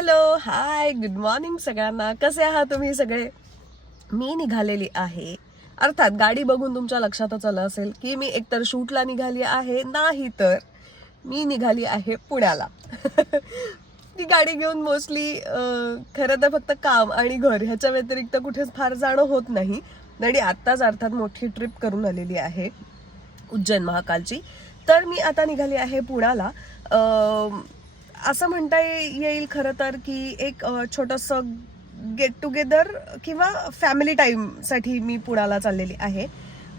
Hello, हाय, good morning सगळ्यांना. कसे आहात तुम्ही सगळे? मी निघालेली आहे, अर्थात गाडी बघून तुमच्या लक्षातच आलं असेल की मी एकतर शूटला निघाली आहे, नाही तर मी निघाली आहे पुण्याला. ती गाडी घेऊन मोस्टली खरं तर फक्त काम आणि घर ह्याच्या व्यतिरिक्त कुठेच फार जाणं होत नाही. आणि आत्ताच अर्थात मोठी ट्रिप करून आलेली आहे उज्जैन महाकालची. तर मी आता निघाली आहे पुण्याला. असं म्हणता येईल खरं तर की एक छोटंसं गेट टुगेदर किंवा फॅमिली टाईमसाठी मी पुण्याला चाललेली आहे.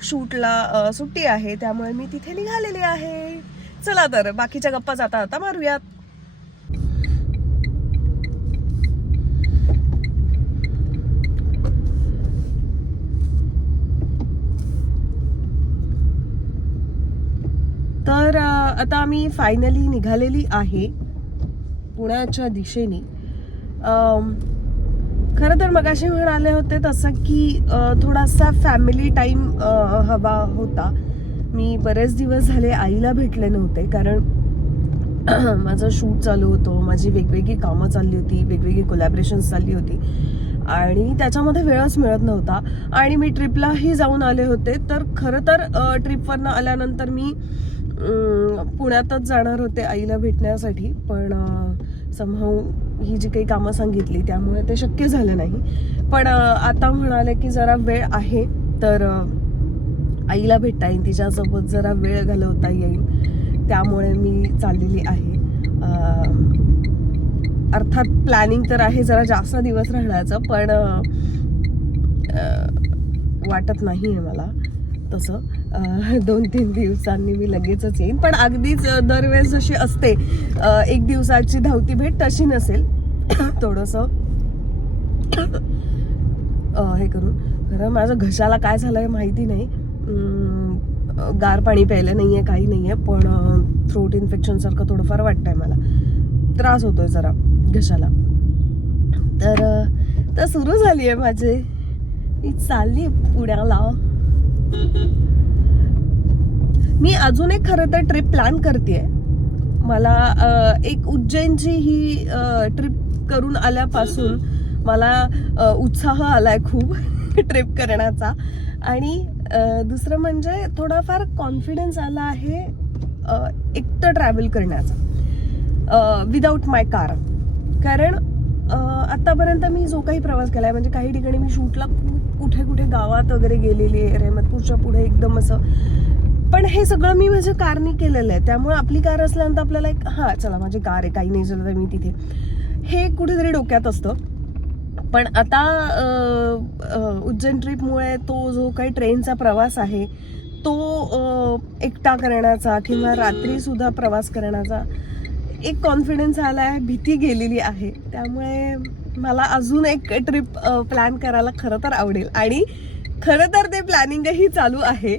शूटला सुट्टी आहे त्यामुळे मी तिथे निघालेली आहे. चला तर बाकीच्या गप्पा जाता आता मारूयात. तर आता मी फायनली निघालेली आहे पुण्याच्या दिशेने. खरं तर मगाशी म्हणाले होते तसं की थोडासा फॅमिली टाईम हवा होता. मी बरेच दिवस झाले आईला भेटले नव्हते, कारण माझं शूट चालू होतं, माझी वेगवेगळी कामं चालली होती, वेगवेगळी कोलॅबरेशन्स चालली होती आणि त्याच्यामध्ये वेळच मिळत नव्हता. आणि मी ट्रिपलाही जाऊन आले होते. तर खरं तर ट्रिपवरनं आल्यानंतर मी पुण्यातच जाणार होते आईला भेटण्यासाठी, पण समहाऊ ही जी काही कामं सांगितली त्यामुळे ते शक्य झालं नाही. पण आता म्हणाले की जरा वेळ आहे तर आईला भेटता येईल, तिच्यासोबत जरा वेळ घालवता येईल, त्यामुळे मी चाललेली आहे. अर्थात प्लॅनिंग तर आहे जरा जास्त दिवस राहण्याचं, पण वाटत नाही आहे मला तसं 2-3 दिवसांनी मी लगेचच येईन. पण अगदीच दरवेळेस जशी असते एक दिवसाची धावती भेट तशी नसेल. थोडंसं हे करून, खरं माझं घशाला काय झालंय माहिती नाही. गार पाणी प्यायलं नाहीये, काही नाहीये, पण थ्रोट इन्फेक्शन सारखं थोडंफार वाटतंय मला. त्रास होतोय जरा घशाला. तर सुरू झाली आहे माझी, मी चालली पुण्याला. मी अजून एक खरं तर ट्रिप प्लॅन करतेय. मला एक उज्जैनची ही ट्रिप करून आल्यापासून मला उत्साह आलाय खूप ट्रिप करण्याचा. आणि दुसरं म्हणजे थोडाफार कॉन्फिडन्स आला आहे एकटं ट्रॅव्हल करण्याचा विदाऊट माय कार. कारण आतापर्यंत मी जो काही प्रवास केलाय, म्हणजे काही ठिकाणी मी शूटला कुठे कुठे गावात वगैरे गेलेली आहे, रहमतपूरच्या पुढे एकदम असं, पण हे सगळं मी माझ्या कारनी केलेलं आहे. त्यामुळे आपली कार असल्यानंतर आपल्याला एक हा चला माझी कार आहे, काही नाही झालं तर मी तिथे, हे कुठेतरी डोक्यात असतं. पण आता उज्जैन ट्रिपमुळे तो जो काही ट्रेनचा प्रवास आहे तो एकटा करण्याचा किंवा रात्री सुद्धा प्रवास करण्याचा एक कॉन्फिडन्स आला आहे, भीती गेलेली आहे. त्यामुळे मला अजून एक ट्रिप प्लॅन करायला खरं तर आवडेल. आणि खरं तर ते प्लॅनिंगही चालू आहे.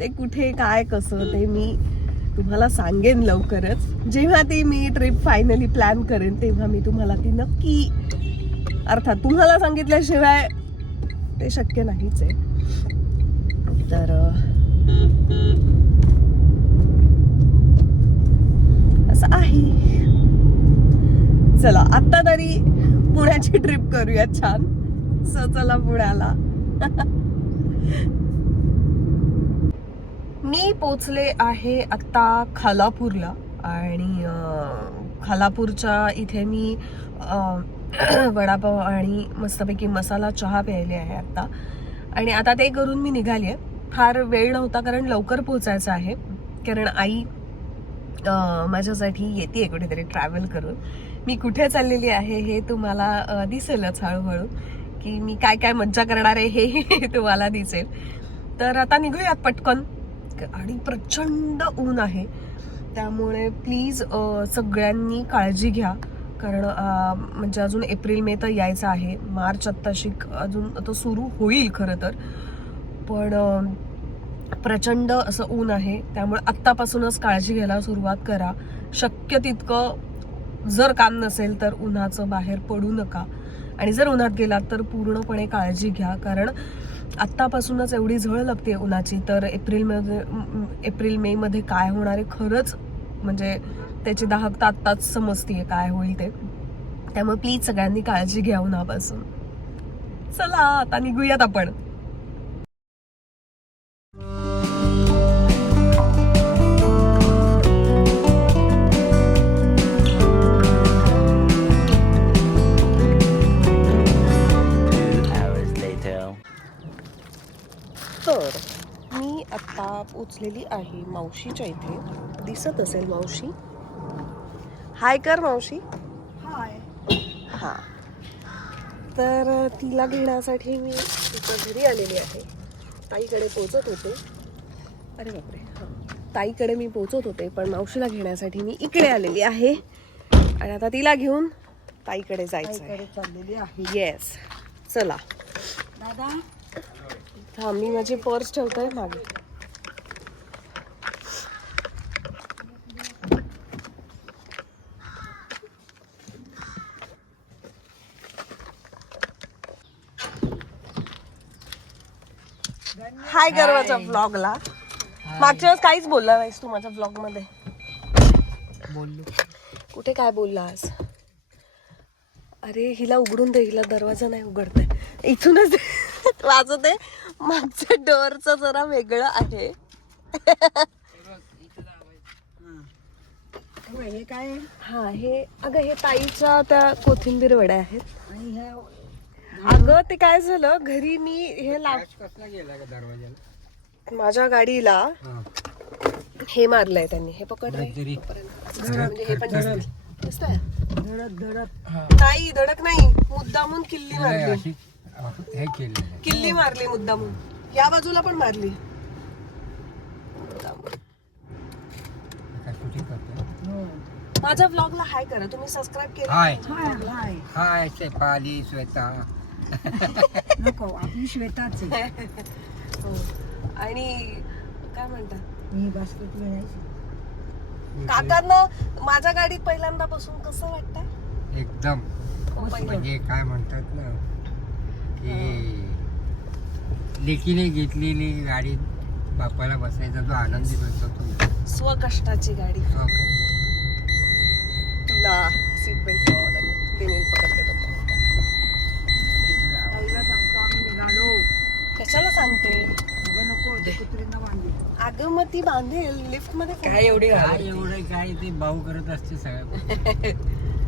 ते कुठे काय कसं ते मी तुम्हाला सांगेन लवकरच. जेव्हा ती मी ट्रिप फायनली प्लॅन करेन तेव्हा मी तुम्हाला ती नक्की, अर्थात तुम्हाला सांगितल्याशिवाय ते शक्य नाहीच आहे. तर असं आहे. चला आता तरी पुण्याची ट्रिप करूया छान. चला पुण्याला. मी पोचले आहे आता खालापूरला. आणि खालापूरच्या इथे मी वडापाव आणि मस्तपैकी मसाला चहा प्यायले आहे आता. आणि आता ते करून मी निघाली आहे. फार वेळ नव्हता कारण लवकर पोचायचं आहे, कारण आई माझ्यासाठी येते कुठेतरी ट्रॅव्हल करून. मी कुठे चाललेली आहे हे तुम्हाला दिसेलच हळूहळू, की मी काय काय मज्जा करणार आहे हे तुम्हाला दिसेल. तर आता निघूयात पटकन. आणि प्रचंड ऊन आहे, त्यामुळे प्लीज सगळ्यांनी काळजी घ्या. कारण म्हणजे अजून एप्रिल मे तर यायचं आहे, मार्च आत्ताशी अजून आता सुरू होईल खरं तर, पण प्रचंड असं ऊन आहे. त्यामुळे आत्तापासूनच काळजी घ्यायला सुरुवात करा. शक्य तितकं जर काम नसेल तर उन्हाचं बाहेर पडू नका. आणि जर उन्हात गेलात तर पूर्णपणे काळजी घ्या, कारण आत्तापासूनच एवढी झळ लागते उन्हाची. तर एप्रिल मे मध्ये काय होणार आहे खरंच, म्हणजे त्याची दाहकता आत्ताच समजतीये काय होईल ते. त्यामुळे प्लीज सगळ्यांनी काळजी घ्या उन्हापासून. चला आता निघूयात आपण. तर मी आता पोचलेली आहे मावशीच्या इथे. दिसत असेल मावशी. हाय कर मावशी. हाय. हा, तर तिला घेण्यासाठी मी तिच्या घरी आलेली आहे. ताईकडे पोचत होते. अरे बापरे. हां, ताईकडे मी पोचत होते, पण मावशीला घेण्यासाठी मी इकडे आलेली आहे. आणि आता तिला घेऊन ताईकडे जायचं आहे. चाललेली आहे. येस, चला. दादा हा, मी माझी पर्स ठेवतोय मागे. हाय कर माझ्या ब्लॉगला. मागच्या वेळेस काहीच बोलला नाहीस तू माझ्या ब्लॉग मध्ये. बोललो. कुठे काय बोललास? अरे हिला उघडून दे, हिला दरवाजा नाही उघडताय. इथूनच वाजत आहे. मागच्या डोअरचं जरा वेगळं आहे. हे काय आहे? हा, हे अगं हे ताईच्या त्या कोथिंबीर वड्या आहेत. आणि ह्या अगं ते काय झालं, घरी मी हे कसला गेला दरवाजाला? माझ्या गाडीला हे मारलंय त्यांनी. हे पकड रे. म्हणजे हे पण दिसतंय. धडक धडक. नाही, धडक नाही, मुद्दामून किल्ली मारली. हे केलं. किल्ली मारली मुद्दामून. या बाजूला पण मारली मुद्दामून. माझ्या ब्लॉगला हाय करा. तुम्ही सबस्क्राईब केलं? हाय हाय हाय. शेफाली श्वेता. नको, आपली श्वेताच आहे. हो. आणि काय म्हणतात, मी बास्केट मिळायची. काकांना माझ्या गाडीत पहिल्यांदा बसून कसं वाटतंय? एकदम म्हणजे काय म्हणतात ना की लेकीने घेतलेली गाडीत बापाला बसायचा जो आनंद मिळतो तो स्वकष्टाची गाडी. तुला सीट बेल्ट लावावं लागेल. देईल पकडते तोपर्यंत. ताईला सांगतो आम्ही निघालो. कशाला सांगते? अगं नको, ते कुत्रींना बांधली. अगं मग ती बांधेल लिफ्ट मध्ये. काय एवढं काय ते भाऊ करत असते सगळं.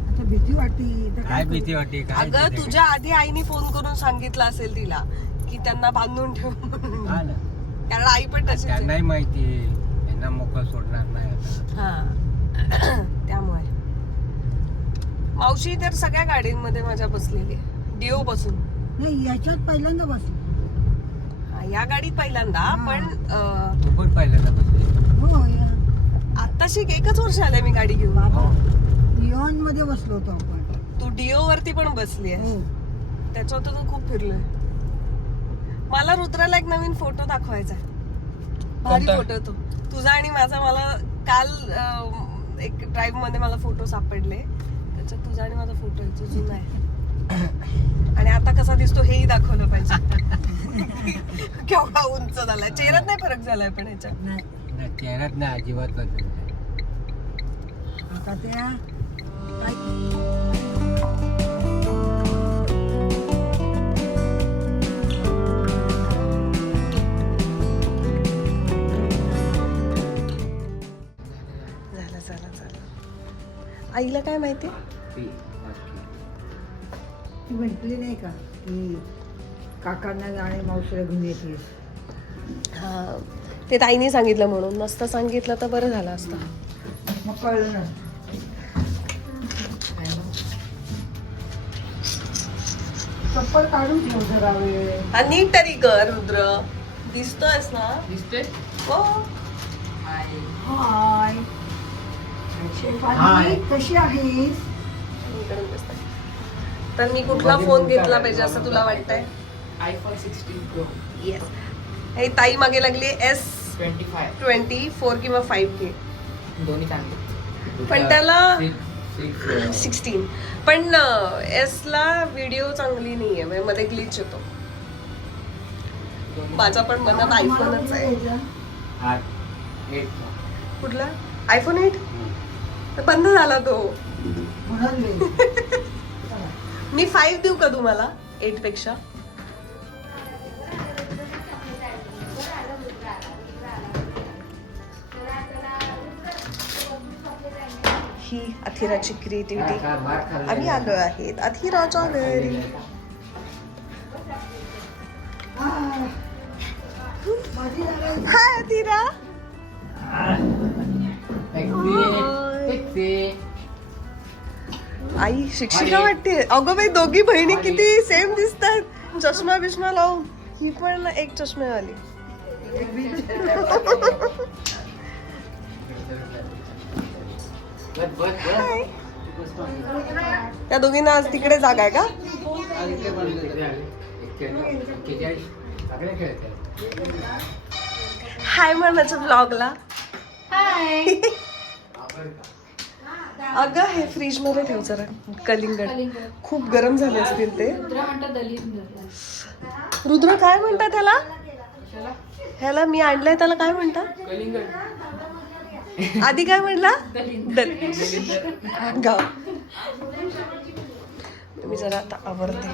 आता भीती वाटते तर काय करू? भीती वाटते काय अगं तुझ्या आधी आईने फोन करून सांगितलं असेल तिला की त्यांना बांधून ठेव म्हणून. हा ना, कारण आई पण तशीच आहे. त्यांनाही माहिती आहे त्यांना मोकळं सोडणार नाही आता. हा त्यामुळे मावशी तर सगळ्या गाडींमध्ये माझ्या बसलेली आहे डिओ पासून. नाही, याच्यात पहिल्यांदा बसलो. हा, या गाडीत पहिल्यांदा. पण तू पण पहिल्यांदा बसली. हो, या आत्ताशी 1 वर्ष आले मी गाडी घेऊन. इऑन मध्ये बसलो होतो आपण. तू डिओ वरती पण बसली आहे. हो. त्याच्यावर तू खूप फिरलोय. मला रुद्राला एक नवीन फोटो दाखवायचा आहे. भारी फोटो तो तुझा आणि माझा. मला काल एक ड्राईव्ह मध्ये मला फोटो सापडले, त्याच्यात तुझा आणि माझा फोटो आहे. तो जुना आहे. आणि आता कसा दिसतो हेही दाखवलं पाहिजे. केवढा उंच झालाय. चेहऱ्यात नाही फरक झालाय पण ह्याच्यात. नाही, चेहऱ्यात नाही अजिबात बदल नाही. आता त्या झालं. आईला काय माहिती? ती म्हटली नाही का की काकांना जाणे मावशीला घेऊन येतेस. हा, ते ताईने सांगितलं म्हणून. नसतं सांगितलं तर बरं झालं असतं. मग कळलं ना. चप्पल काढून ठेव जरा वेळ. हा, नीट तरी कर रुद्र. दिसतोयस ना? दिसते हो. हाय शेफाली, कशी आहेस? तर मी कुठला फोन घेतला पाहिजे असं तुला वाटतंय? iPhone 16 Pro yes. हे ताई मागे लागली S24 किंवा 5K. दोन्ही चांगले. पण त्याला 16. पण एस ला व्हिडिओ चांगली नाहीये, म्हणजे मध्ये ग्लिच येतो. माझा पण मनात आयफोनच आहे. कुठला iPhone 8? बंद झाला तो. म्हणाले मी 5 देऊ का तुम्हाला 8 पेक्षा? ही अथिराची क्रिएटिव्हिटी. आम्ही आलो आहेत अथिराच्या घरी. हाय अथिरा. आई शिक्षिका वाटते. अगं बाई दोघी बहिणी किती सेम दिसतात चष्मा बिष्मा लावून. ही पण एक चष्मेवाली. हाय. त्या दोघींना आज तिकडे जागा आहे का? हाय म्हणायचं ब्लॉगला. अगं हे फ्रीज मध्ये ठेव जरा. कलिंगड खूप गरम झाले असतील ते. रुद्र काय म्हणतात त्याला? ह्याला मी आणलंय त्याला काय म्हणतात? आधी काय म्हणला? गाव. मी जरा आता आवडते.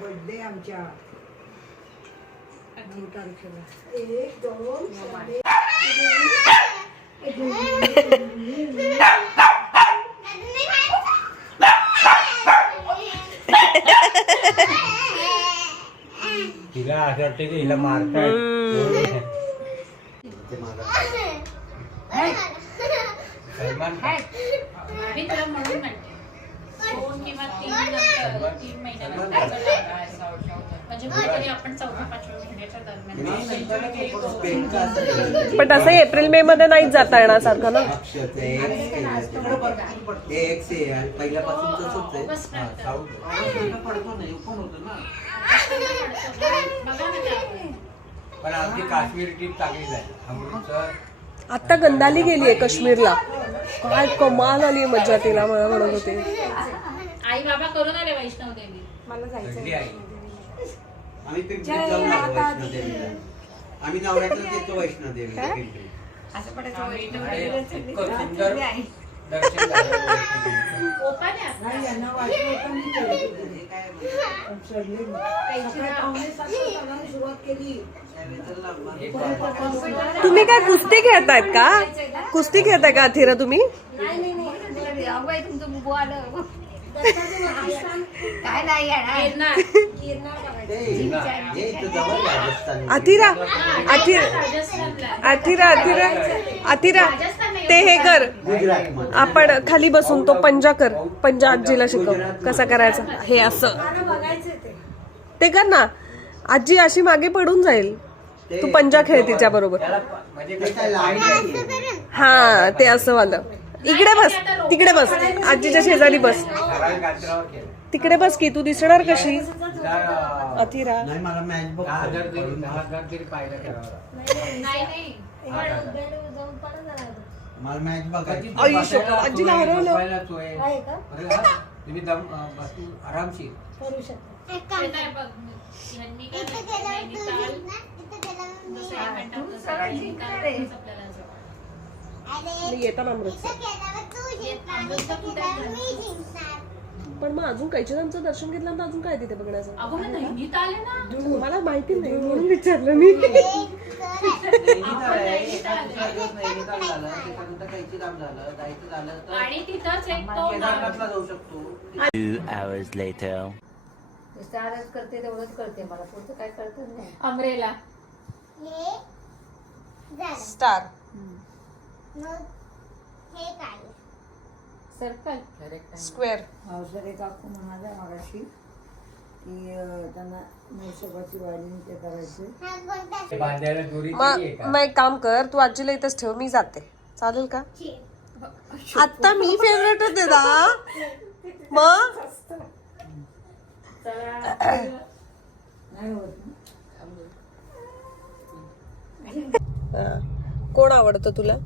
बर्थडे आमच्या 9 तारखेला. तिला असं वाटतं की हिला मारतात. मी तुला म्हणून म्हणते 2 किंवा 3 महिन्यानंतर म्हणजे कुठेतरी आपण 4-5 महिन्याच्या दरम्यान. पण तसं एप्रिल मे मध्ये नाहीच जाता येणार सारखं ना. पहिल्यापासून तसंच आहे. पण आमची काश्मीर ट्रिप चांगली झाली. अमृतसर आता गंदाली गेलीये काश्मीरला. काय कमाल आली मज्जा तिला. मला म्हणत होते आई बाबा करून आले वैष्णव देवी. सगळी आई. आम्ही पिंपरीत जाऊन आलो वैष्णोदेवीला. आम्ही नवऱ्यातच येतो वैष्णोदेवीला पिंपरी. इतकं सुंदर दर्शन झालं. ओपाल्या. नाही यांना वाटलं होतं मी चढले. चढले मी. सकाळी 5:45 सुरुवात केली. तुम्ही काय कुस्ती खेळतायत का? कुस्ती खेळताय का अथिरा तुम्ही? काय नाही येणार. हे इथं जवळ आहे राजस्थान. अथिरा अथिरा अथिरा अथिरा अथिरा ते हे कर. गुजरातमध्ये. आपण खाली बसून तो पंजा कर. पंजा आजीला शिकव कसा करायचा. हे असं ते कर ना. आजी अशी मागे पडून जाईल. तू पंजा खेळ तिच्या बरोबर. त्याला म्हणजे ते काय लांब नाहीये. हा ते असं वालं. इकडे बस. तिकडे बस. आजीच्या शेजारी बस. ठराविक अंतरावर केलं. तिकडे बस की तू दिसणार कशी त्या अथिरा. नाही मला मॅच बघ. 10,000 तरी पाहिलं करावं लागतं. नाही. मला मॅच बघायची. आई शपथ, आजीला हरवलं. बसायला सोय. अरे हा, तुम्ही बसून आरामशीर. येताय बघ. ह्यांनी काय नैनिताल दुसऱ्या घंटा आपल्याला मी येताना अमृतसर. पण मग अजून कैचरांचं दर्शन घेतल्यानंतर अजून काय तिथे बघण्याचं? अगं मग नैनिताल आहे ना. मला माहिती नाही म्हणून विचारलं मी. आणि तिथंच एक तो जाऊ शकतो. 2 hours later. आरच करते तेवढंच करते. मला पुढचं काय कळतं नाही. अमरेला. स्टार. सर्कल. स्क्वेअर. पावसाळे काकू म्हणाल्या मागाशी की त्यांना नैसर्गाची वाढणी ते करायचे. ते बांधायला दोरी मग किती आहे का? मग एक काम कर. तू आजीला इथंच ठेव. मी जाते. चालेल का? आता मी फेवरेट होते ना. मग नाही होत ना. कोण आवडतं तुला?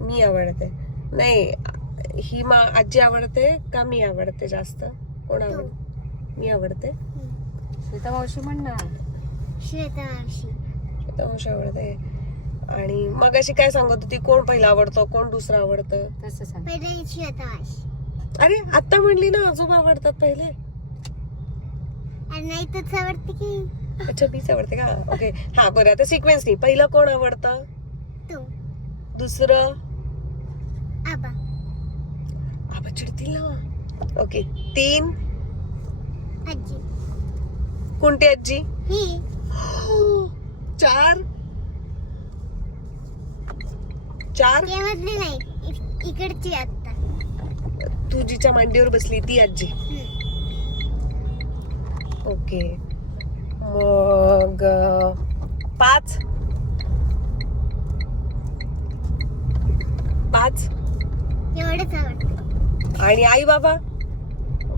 मी आवडते. नाही, ही आजी आवडते का मी आवडते जास्त? कोण आवडते? मी आवडते. श्वेता मावशी म्हण ना. श्वेता मावशी आवडते. आणि मग अशी काय सांगत होती, कोण पहिला आवडतो कोण दुसरं आवडतं? तसं सांग. अरे आता म्हणली ना आजोबा आवडतात पहिले. नाही तूच आवडते की? अच्छा, मीच आवडते का? ओके, हा बरं. आता सिक्वेन्स नाही. पहिलं कोण आवडतं? तू. दुसरं आबा. आबा चिडतील ना. ओके, 3 आजी. कोणती आजी? ही. 4 त्यामधली नाही, इकडची आता. तू जिच्या मांडीवर बसली ती आजी. ओके, मग 5 एवढंच आवडतं. आणि आई बाबा,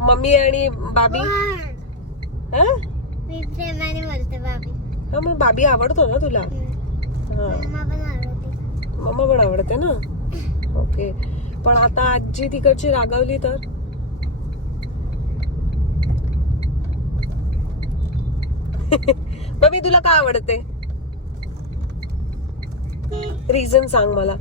मम्मी आणि बाबी. हा, मी प्रेमाने बोलते बाबी. हा, मग बाबी आवडतो ना तुला? हा, मम्मा पण आवडते. मम्मा पण आवडते ना. ओके, पण आता आजी तिकडची रागवली तर? मम्मी तुला काय आवडते? रिझन सांग मला.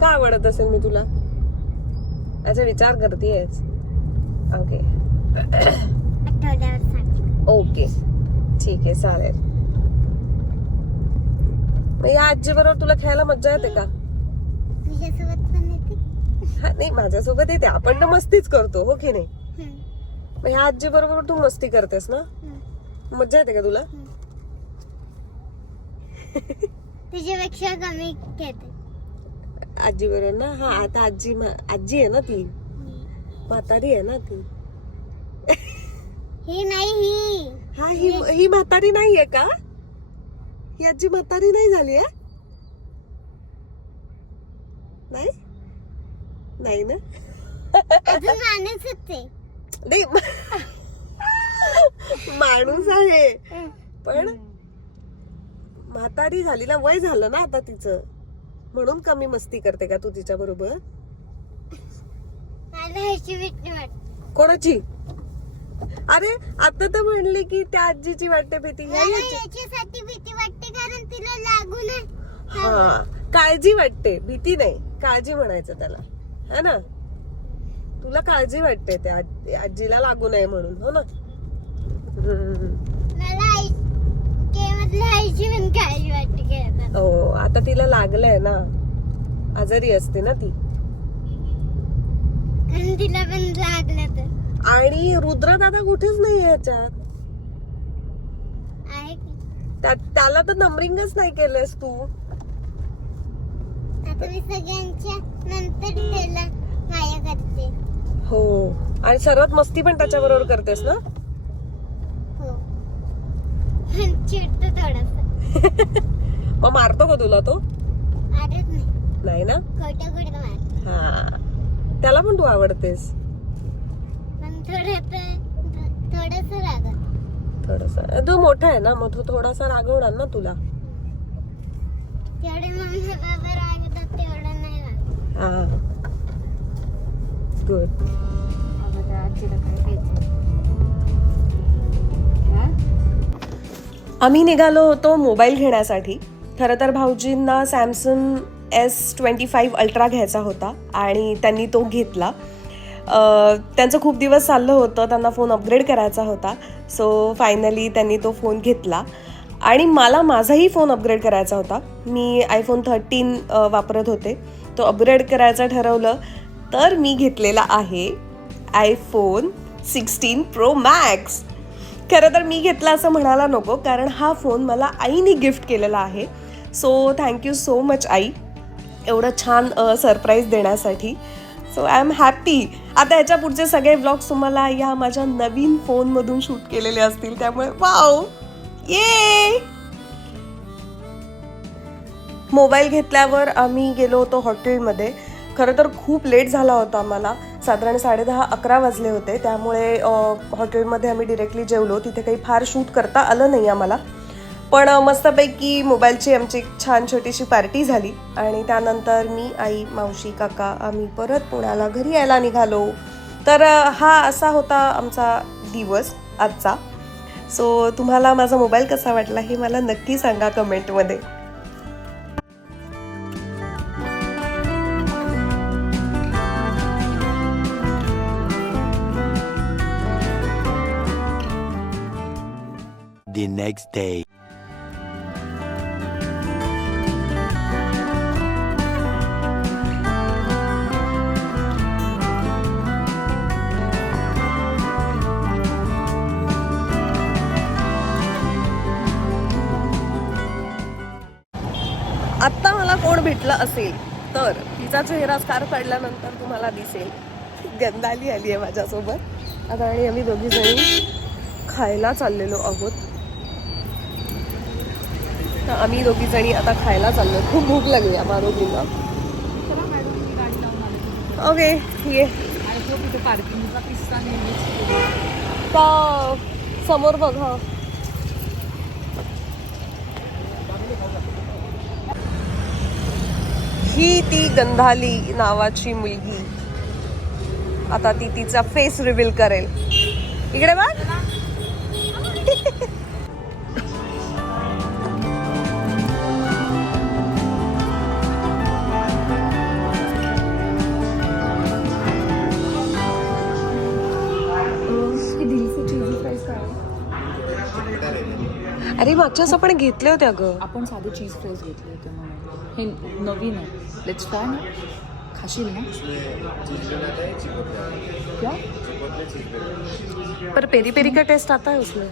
का आवडत असेल मी तुला? अच्छा, विचार करतेयस. ओके आठवड्यावर सांग. ओके, ठीक आहे, चालेल. मग या आजी बरोबर तुला खेळायला मज्जा येते का? तुझ्यासोबत पण येते. हा, नाही, माझ्यासोबत येते. आपण तर मस्तीच करतो, हो की नाही? मग ह्या आजी बरोबर तू मस्ती करतेस ना? मज्जा येते का तुला? तुझ्यापेक्षा कमी खेळते. आजी बरोबर ना? हा, आता आजी आहे ना ती, म्हातारी आहे ना ती. ही नाही, ही. हा, ही म्हातारी नाहीये का? ही आजी म्हातारी नाही झाली आहे? नाही ना? अजून माणूसच आहे. नाही, माणूस आहे पण म्हातारी झाली ना, वय झालं ना आता तिचं, म्हणून कमी मस्ती करते का तू तिच्या बरोबर? मला ह्याची भीती वाटते. कोणाची? अरे आता तर म्हणली की त्या आजीची वाटते भीती. मला याच्यासाठी भीती वाटते कारण तिला लागू नये. हा, काळजी वाटते, भीती नाही, काळजी म्हणायचं त्याला, है ना? तुला काळजी वाटते त्या आजीला लागू नये म्हणून, हो ना? मला आईची पण काळजी वाटते खेळताना. हो, आता तिला लागलंय ना, आजारी असते ना ती. कारण तिला पण लागलं तर. आणि रुद्र दादा कुठेच नाही याच्यात. आहे की? त्याला तर नंबरिंगच नाही केलंस तू. आता मी सगळ्यांच्या नंतर त्याला माया करते. हो, आणि सर्वात मस्ती पण त्याच्या बरोबर करतेस ना? हो, पण चिडतो थोडासा. मग मारतो का तुला तो? मारत नाही. नाही ना? खोटं मारत. हा, त्याला पण तू आवडतेस. पण थोडस रागत. थोडासा. तो मोठा आहे ना, मग तो थोडासा रागवणार ना तुला. तेवढे मम्मी बाबा रागतात तेवढं नाही रागत. हा, गुड. आता त्या आजीला काय खायचं? आम्ही निघालो होतो मोबाईल घेण्यासाठी. खरं तर भाऊजींना सॅमसंग S25 अल्ट्रा घ्यायचा होता आणि त्यांनी तो घेतला. त्यांचं खूप दिवस चाललं होतं, त्यांना फोन अपग्रेड करायचा होता. सो फायनली त्यांनी तो फोन घेतला आणि मला माझाही फोन अपग्रेड करायचा होता. मी iPhone 13 वापरत होते. तो अपग्रेड करायचं ठरवलं तर मी घेतलेला आहे iPhone 16 Pro Max. खरं तर मी घेतला असं म्हणायला नको, कारण हा फोन मला आईने गिफ्ट केलेला आहे. So thank you so much I, एवढं छान सरप्राईज देण्यासाठी. So I am happy. आता ह्याच्या पुढचे सगळे व्लॉग्स तुम्हाला या माझ्या नवीन फोनमधून शूट केलेले असतील, त्यामुळे वाव, ये. मोबाईल घेतल्यावर आम्ही गेलो होतो हॉटेलमध्ये. खरं तर खूप लेट झाला होता आम्हाला, साधारण 10:30-11 वाजले होते. त्यामुळे हॉटेलमध्ये आम्ही डिरेक्टली जेवलो. तिथे काही फार शूट करता आलं नाही आम्हाला, पण मस्तपैकी मोबाईलची आमची एक छान छोटीशी पार्टी झाली. आणि त्यानंतर मी, आई, मावशी, काका आम्ही परत पुण्याला घरी यायला निघालो. तर हा असा होता आमचा दिवस आजचा. सो तुम्हाला माझा मोबाईल कसा वाटला हे मला नक्की सांगा कमेंटमध्ये. The next day. आत्ता मला कोण भेटलं असेल तर तिचा चेहरा स्कार्फ काढल्यानंतर तुम्हाला दिसेल. गंधाली आली आहे माझ्यासोबत आता आणि आम्ही दोघी जणी खायला चाललेलो आहोत. तर आम्ही दोघी जणी आता खायला चाललो. खूप भूक लागली आम्हा दोघींना. ओके ये का समोर बघा. ही ती गंधाली नावाची मुलगी. आता ती तिचा फेस रिव्हील करेल. इकडे बघ. अरे मागच्याच आपण घेतले होते अगं. आपण साधे चीज फ्राईज घेतले होते म्हणून. हे नवीन आहे. लेट्स ट्राय ना. खाशील ना? क्या? पर पेरी पेरी का टेस्ट आता है उसमें?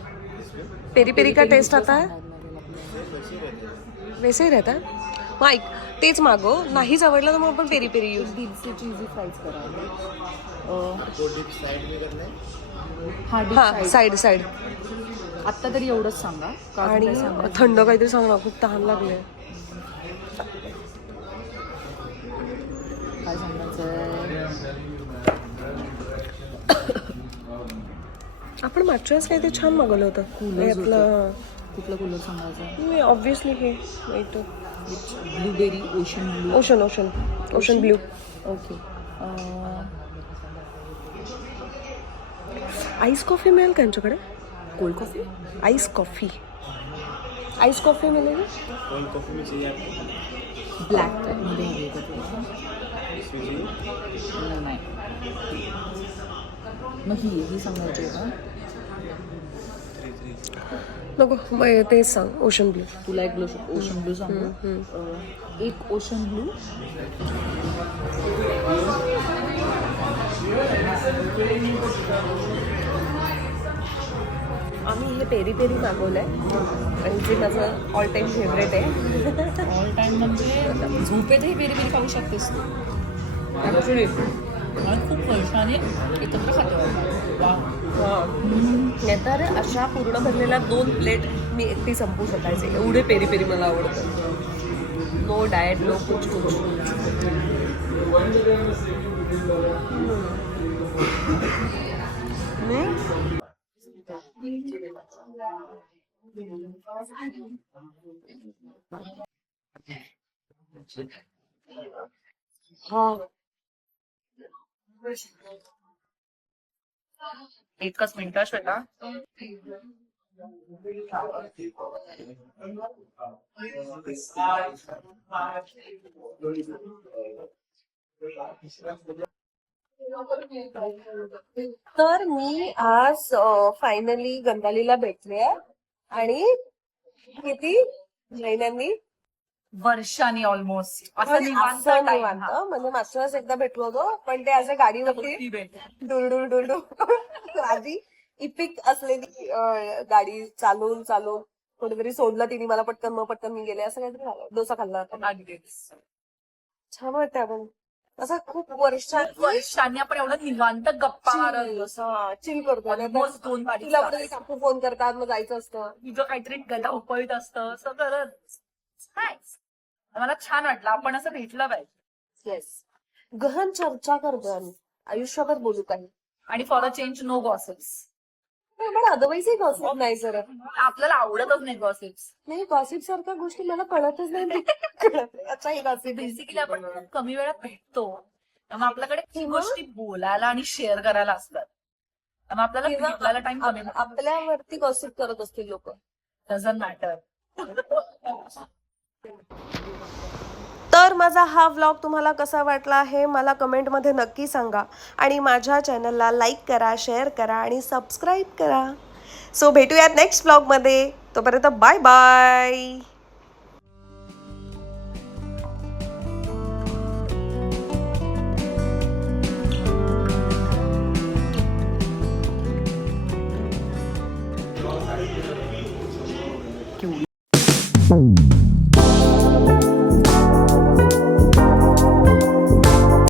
पेरी पेरी का टेस्ट आता है? वैसे ही रहता है. मग ऐक, तेच मागो. नाहीच आवडलं तर मग आपण पेरी पेरी यूज. दिलसे चीजी फ्राईज करा. हा साईड साईड. आत्ता तरी एवढंच सांगा. आणि थंड काहीतरी सांग ना, खूप तहान लागले. काय सांगायचं? आपण मागच्या वेळेस काहीतरी छान मागवलं होतं. आपलं कुठलं कूलर सांगायचं? मी ऑब्विसली हे blueberry ocean blue. Ocean ocean ocean blue. Okay. Ice coffee मिळेल का यांच्याकडे? Cold coffee. Ice coffee. Ice coffee मिलेगी? ब्लॅक मध्ये हवी का तुला? नाही. मग ही सांगायची आहे का? नको मग तेच सांग. Ocean blue. तुला एक ओशन ब्लू सांगू. एक ओशन ब्लू. आम्ही हे पेरी पेरी मागवलंय आणि जे माझं ऑल टाईम फेवरेट आहे. ऑल टाइम म्हणजे झोपेतही पेरी पेरी खाऊ शकतेस तू. ॲक्च्युली आणि खूप वर्षाने एकत्र खातो. तर अशा पूर्ण भरलेल्या 2 प्लेट मी एकटी संपू शकायचे एवढे पेरी पेरी मला आवडतं. नो डाएट नो कुछ कुछ. हा एकच मिनिट श्वेता. तर मी आज फायनली गंधालीला भेटले आणि किती महिन्यांनी वर्षांनी ऑलमोस्ट म्हणजे असं निवांत. म्हणजे मागच्या वेळेस एकदा भेटलो होतो पण ते असं गाडीवरती डुरडुर डुरडुर आधी इपिक असलेली गाडी चालून चालून कोणीतरी सोडलं तिने मला पटकन, मग पटकन मी गेले, असं काहीतरी झालं. डोसा खाल्ला होता. छान वाटतं. आपण असं खूप वर्षांनी आपण एवढं निवांत गप्पा मारत चिल करतो. Almost 2 तिला पण काकू फोन करतात, मग जायचं असतं. तुझं काहीतरी गदा उपळीत असतं असं करत. मला छान वाटलं, आपण असं भेटलं पाहिजे. येस, गहन चर्चा करतोय आम्ही, आयुष्यावर बोलू काही. आणि for a change no gossips. पण अदरवाईजही गॉसिप नाही जरा. आपल्याला आवडतच नाही गॉसिप्स. नाही, गॉसिप सारख्या गोष्टी मला कळतच नाही. अच्छा, हे गॉसिप बेसिकली आपण खूप कमी वेळात भेटतो, त्यामुळे आपल्याकडे खूप गोष्टी बोलायला आणि शेअर करायला असतात. त्यामुळे आपल्याला भेटायला टाइम कमी आपल्यावरती गॉसिप करत असतील लोक. Doesn't matter. तर माझा हा व्लॉग तुम्हाला कसा वाटला हे मला कमेंटमध्ये नक्की सांगा. आणि माझ्या चॅनलला लाईक करा, शेअर करा आणि सबस्क्राईब करा. सो भेटूयात नेक्स्ट व्लॉगमध्ये. तोपर्यंत बाय बाय. केवढी